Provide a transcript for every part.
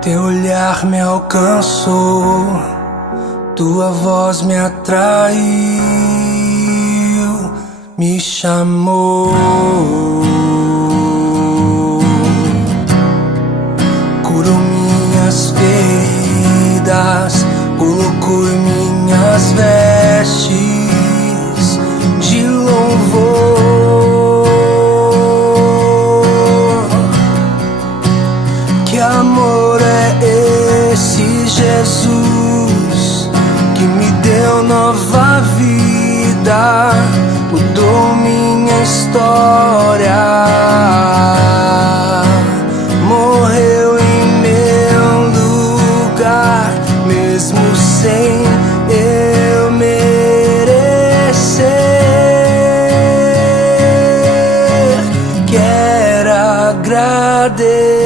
Teu olhar me alcançou, tua voz me atraiu, me chamou. Curou minhas feridas, colocou em minhas vestes de louvor. Que amor é esse, Jesus, que me deu nova vida, mudou minha história, morreu em meu lugar, mesmo sem eu merecer. Quero agradecer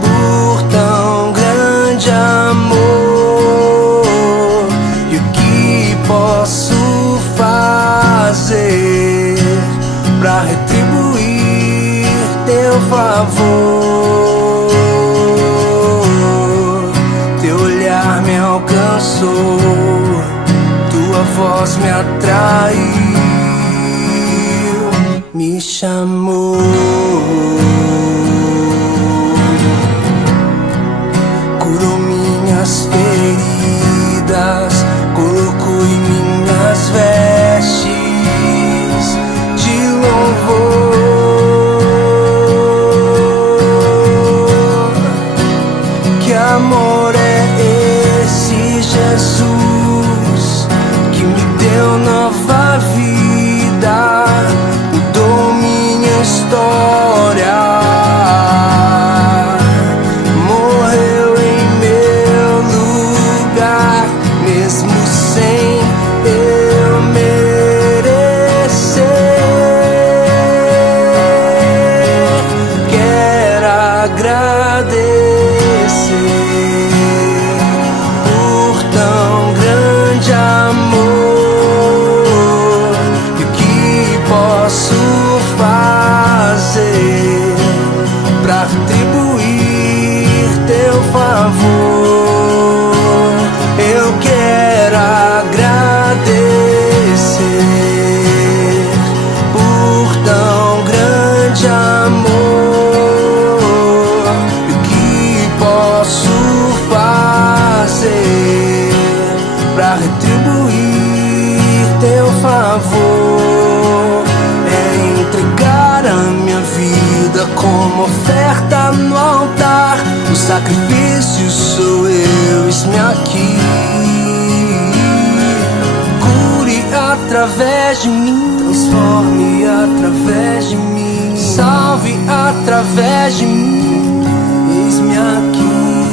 por tão grande amor, e o que posso fazer pra retribuir teu favor? Teu olhar me alcançou, tua voz me atraiu, me chamou. Curou minhas feridas, colocou em minhas vestes de louvor. Que amor é esse, Jesus, que me deu nova vida, mudou minha história, morreu em meu lugar, mesmo sem eu merecer. Quero agradecer por tão grande amor, e o que posso fazer pra retribuir teu favor? Eu quero agradecer por tão grande amor, e o que posso fazer pra retribuir teu favor? É entregar a minha vida como oferta no altar. O sacrifício sou eu, eis-me aqui. Cure através de mim, transforme através de mim, salve através de mim, eis-me aqui.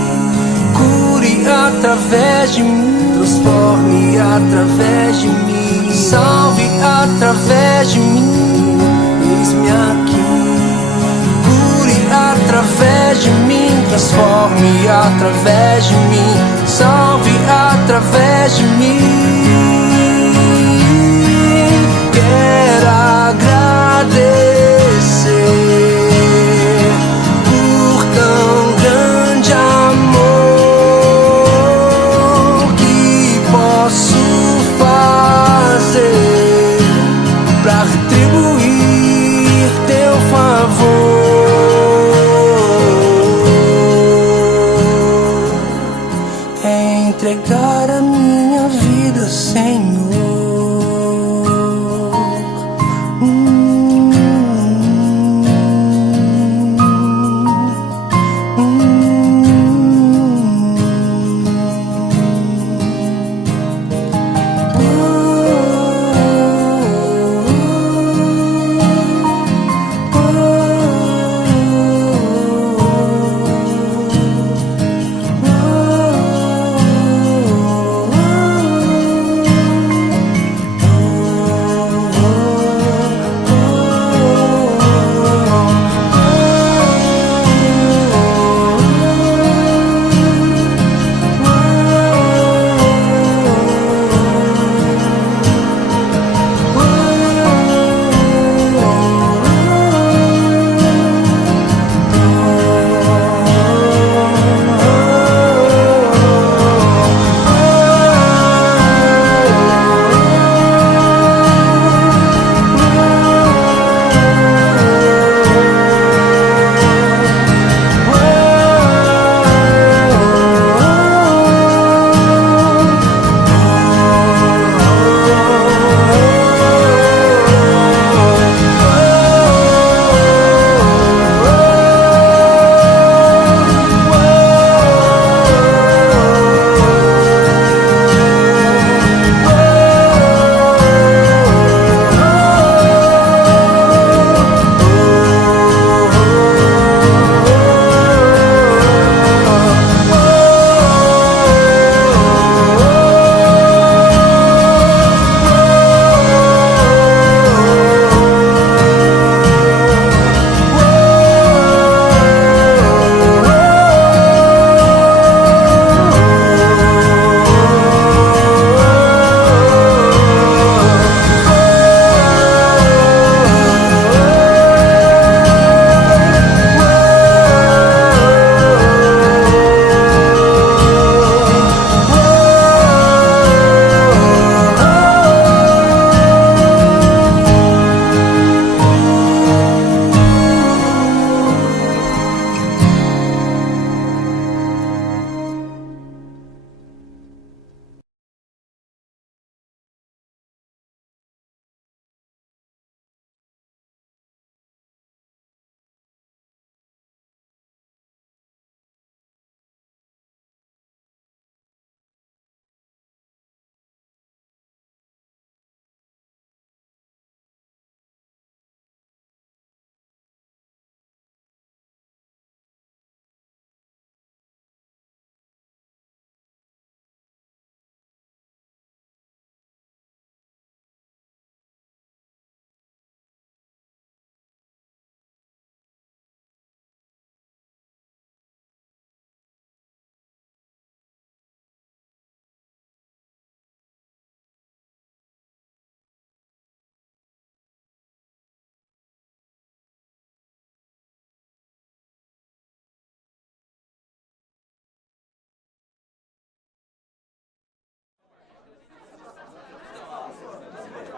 Cure através de mim, transforme através de mim, salve através de mim, eis-me aqui. Cure através de mim, transforme através de mim, salve através de mim. Quero agradecer por tão grande amor, que posso fazer pra retribuir teu favor? É entregar a minha vida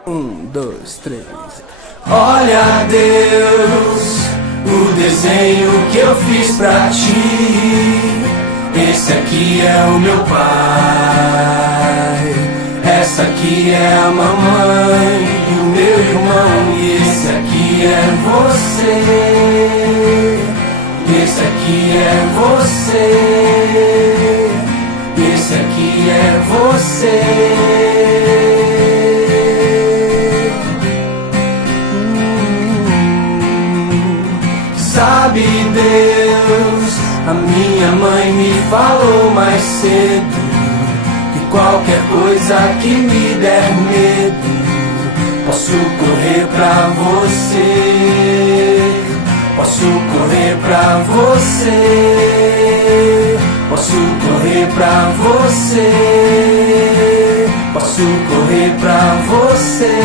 2, 3. Olha, Deus, o desenho que eu fiz pra ti. Esse aqui é o meu pai, essa aqui é a mamãe e o meu irmão. E esse aqui é você, esse aqui é você, esse aqui é você. Sabe, Deus, a minha mãe me falou mais cedo que qualquer coisa que me der medo, posso correr pra você, posso correr pra você, posso correr pra você, posso correr pra você.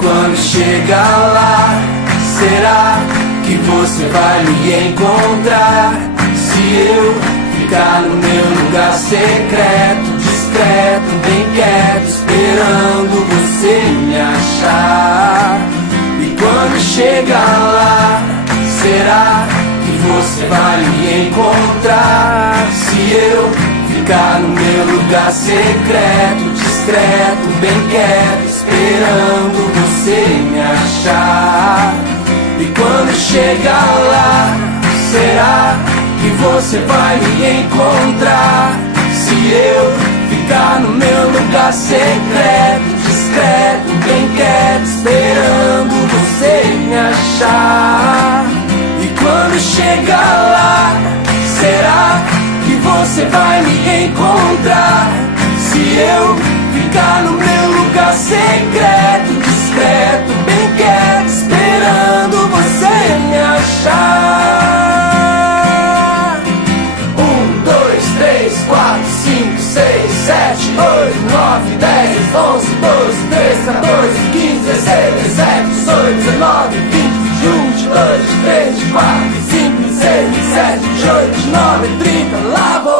Quando chegar lá, será que você vai me encontrar? Se eu ficar no meu lugar secreto, discreto, bem quieto, esperando você me achar. E quando chegar lá, será que você vai me encontrar? Se eu ficar no meu lugar secreto, discreto, bem quieto, esperando você me achar. E quando chegar lá, será que você vai me encontrar? Se eu ficar no meu lugar secreto, discreto, bem quieto, esperando você me achar. E quando chegar lá, será que você vai me encontrar? Se eu ficar no meu lugar secreto, discreto, bem quieto, esperando você me achar. 1, 2, 3, 4, 5, 6, 7, 8, 9, 10, 11, 12, 13, 14, 15, 16, 17, 18, 19, 20, 21, 22, 23, 24, 25, 26, 27, 28, 29, 30, lá vou